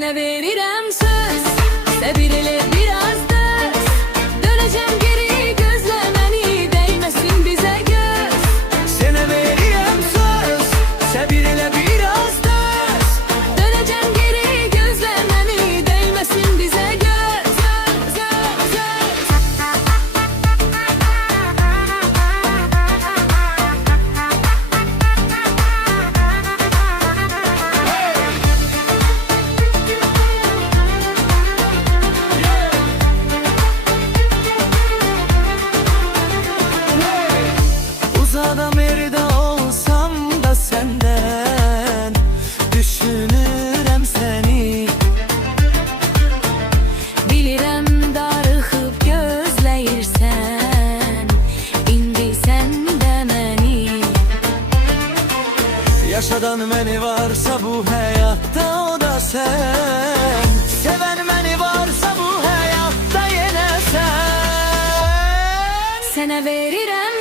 Sene verirem söz, sevirile biraz döz. Döneceğim geri gözlemeni, değmesin bize göz. Sene verirem söz, sevirile biraz döz. Döneceğim geri gözlemeni, değmesin bize göz. Uzada meride olsam da senden düşünürem seni. Bilirem darıxıb gözləyirsən, indi sən də məni. Yaşadan məni varsa bu hayatta o da sen. Seven məni varsa bu hayatta yine sen. Sənə verirəm